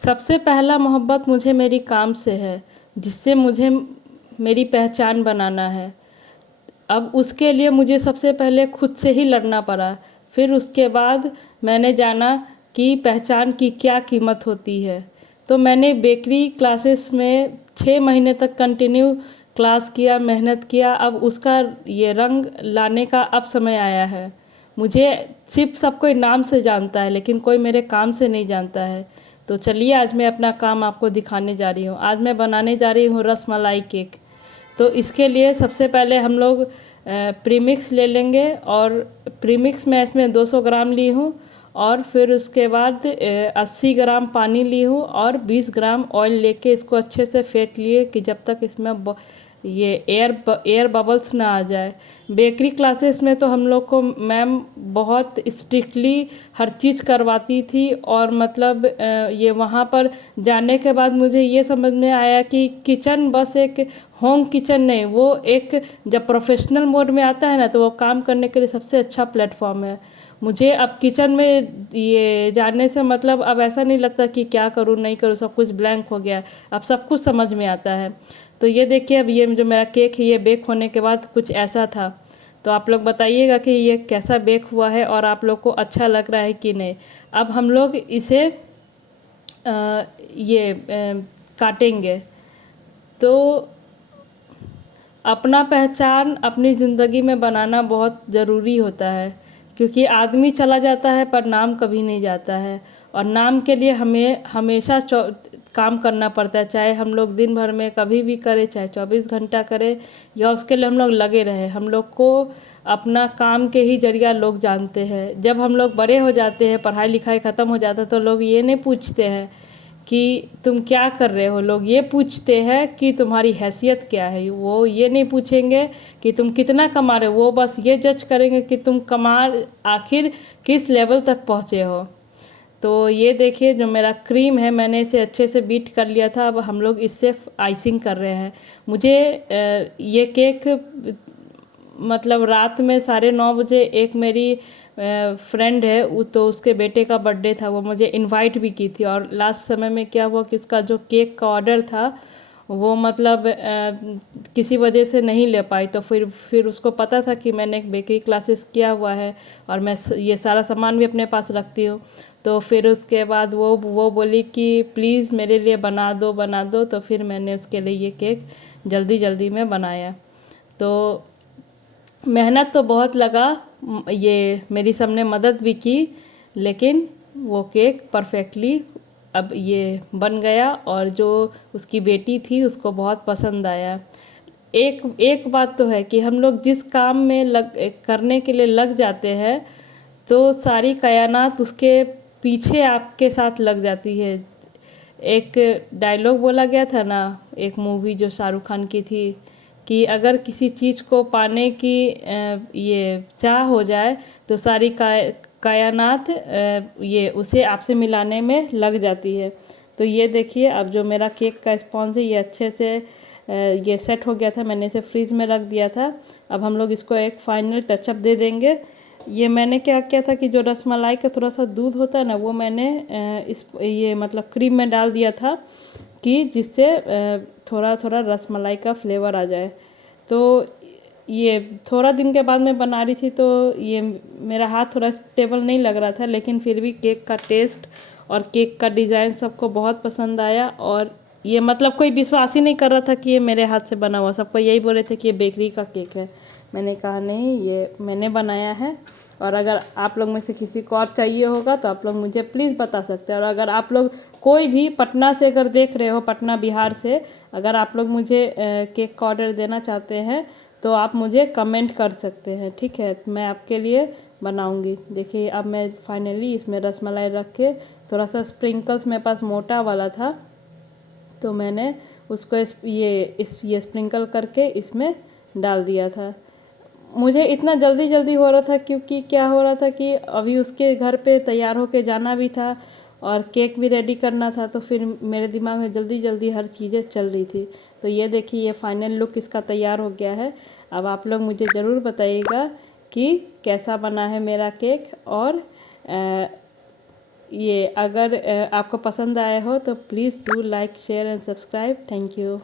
सबसे पहला मोहब्बत मुझे मेरी काम से है, जिससे मुझे मेरी पहचान बनाना है। अब उसके लिए मुझे सबसे पहले खुद से ही लड़ना पड़ा। फिर उसके बाद मैंने जाना कि पहचान की क्या कीमत होती है। तो मैंने बेकरी क्लासेस में 6 महीने तक कंटिन्यू क्लास किया, मेहनत किया। अब उसका ये रंग लाने का अब समय आया है। मुझे सिर्फ सब कोई नाम से जानता है, लेकिन कोई मेरे काम से नहीं जानता है। तो चलिए आज मैं अपना काम आपको दिखाने जा रही हूँ। आज मैं बनाने जा रही हूँ रसमलाई केक। तो इसके लिए सबसे पहले हम लोग प्रीमिक्स ले लेंगे, और प्रीमिक्स में इसमें 200 ग्राम ली हूँ। और फिर उसके बाद 80 ग्राम पानी ली हूँ और 20 ग्राम ऑयल लेके इसको अच्छे से फेंट लिए कि जब तक इसमें ये एयर बबल्स ना आ जाए। बेकरी क्लासेस में तो हम लोग को मैम बहुत स्ट्रिक्टली हर चीज़ करवाती थी, और मतलब ये वहाँ पर जाने के बाद मुझे ये समझ में आया कि किचन बस एक होम किचन नहीं, वो एक जब प्रोफेशनल मोड में आता है ना, तो वो काम करने के लिए सबसे अच्छा प्लेटफॉर्म है। मुझे अब किचन में ये जानने से मतलब अब ऐसा नहीं लगता कि क्या करूँ नहीं करूँ, सब कुछ ब्लैंक हो गया। अब सब कुछ समझ में आता है। तो ये देखिए, अब ये जो मेरा केक है ये बेक होने के बाद कुछ ऐसा था। तो आप लोग बताइएगा कि ये कैसा बेक हुआ है और आप लोग को अच्छा लग रहा है कि नहीं। अब हम लोग इसे काटेंगे। तो अपना पहचान अपनी ज़िंदगी में बनाना बहुत ज़रूरी होता है, क्योंकि आदमी चला जाता है पर नाम कभी नहीं जाता है। और नाम के लिए हमें हमेशा काम करना पड़ता है, चाहे हम लोग दिन भर में कभी भी करें, चाहे 24 घंटा करें, या उसके लिए हम लोग लगे रहे। हम लोग को अपना काम के ही जरिया लोग जानते हैं। जब हम लोग बड़े हो जाते हैं, पढ़ाई लिखाई ख़त्म हो जाता है, तो लोग ये नहीं पूछते हैं कि तुम क्या कर रहे हो। लोग ये पूछते हैं कि तुम्हारी हैसियत क्या है। वो ये नहीं पूछेंगे कि तुम कितना कमा रहे हो, वो बस ये जज करेंगे कि तुम आखिर किस लेवल तक पहुँचे हो। तो ये देखिए, जो मेरा क्रीम है मैंने इसे अच्छे से बीट कर लिया था। अब हम लोग इससे आइसिंग कर रहे हैं। मुझे ये केक मतलब रात में 9:30 बजे एक मेरी फ्रेंड है, तो उसके बेटे का बर्थडे था, वो मुझे इनवाइट भी की थी। और लास्ट समय में क्या हुआ कि उसका जो केक का ऑर्डर था वो मतलब किसी वजह से नहीं ले पाई। तो फिर उसको पता था कि मैंने एक बेकरी क्लासेस किया हुआ है और मैं ये सारा सामान भी अपने पास रखती हूँ। तो फिर उसके बाद वो बोली कि प्लीज़ मेरे लिए बना दो बना दो। तो फिर मैंने उसके लिए ये केक जल्दी जल्दी में बनाया। तो मेहनत तो बहुत लगा, ये मेरी सबने मदद भी की, लेकिन वो केक परफेक्टली अब ये बन गया, और जो उसकी बेटी थी उसको बहुत पसंद आया। एक एक बात तो है कि हम लोग जिस काम में करने के लिए लग जाते हैं, तो सारी कायनात उसके पीछे आपके साथ लग जाती है। एक डायलॉग बोला गया था ना, एक मूवी जो शाहरुख खान की थी, कि अगर किसी चीज़ को पाने की ये चाह हो जाए, तो सारी कायनात ये उसे आपसे मिलाने में लग जाती है। तो ये देखिए, अब जो मेरा केक का स्पॉन्ज है ये अच्छे से ये सेट हो गया था। मैंने इसे फ्रीज में रख दिया था। अब हम लोग इसको एक फाइनल टचअप दे देंगे। ये मैंने क्या किया था कि जो रसमलाई का थोड़ा सा दूध होता है ना, वो मैंने इस ये मतलब क्रीम में डाल दिया था, कि जिससे थोड़ा थोड़ा रसमलाई का फ्लेवर आ जाए। तो ये थोड़ा दिन के बाद मैं बना रही थी, तो ये मेरा हाथ थोड़ा स्टेबल नहीं लग रहा था, लेकिन फिर भी केक का टेस्ट और केक का डिज़ाइन सबको बहुत पसंद आया। और ये मतलब कोई विश्वास ही नहीं कर रहा था कि ये मेरे हाथ से बना हुआ। सबको यही बोल रहे थे कि ये बेकरी का केक है। मैंने कहा नहीं, ये मैंने बनाया है। और अगर आप लोग में से किसी को और चाहिए होगा तो आप लोग मुझे प्लीज़ बता सकते हैं। और अगर आप लोग कोई भी पटना से अगर देख रहे हो, पटना बिहार से, अगर आप लोग मुझे केक का ऑर्डर देना चाहते हैं तो आप मुझे कमेंट कर सकते हैं, ठीक है। मैं आपके लिए बनाऊंगी। देखिए, अब मैं फाइनली इसमें रसमलाई रख के, थोड़ा सा स्प्रिंकल्स मेरे पास मोटा वाला था, तो मैंने उसको ये स्प्रिंकल करके इसमें डाल दिया था। मुझे इतना जल्दी जल्दी हो रहा था, क्योंकि क्या हो रहा था कि अभी उसके घर पे तैयार होके जाना भी था और केक भी रेडी करना था। तो फिर मेरे दिमाग में जल्दी जल्दी हर चीज़ें चल रही थी। तो ये देखिए, ये फाइनल लुक इसका तैयार हो गया है। अब आप लोग मुझे ज़रूर बताइएगा कि कैसा बना है मेरा केक। और ये अगर आपको पसंद आया हो तो please do like share and subscribe. Thank you.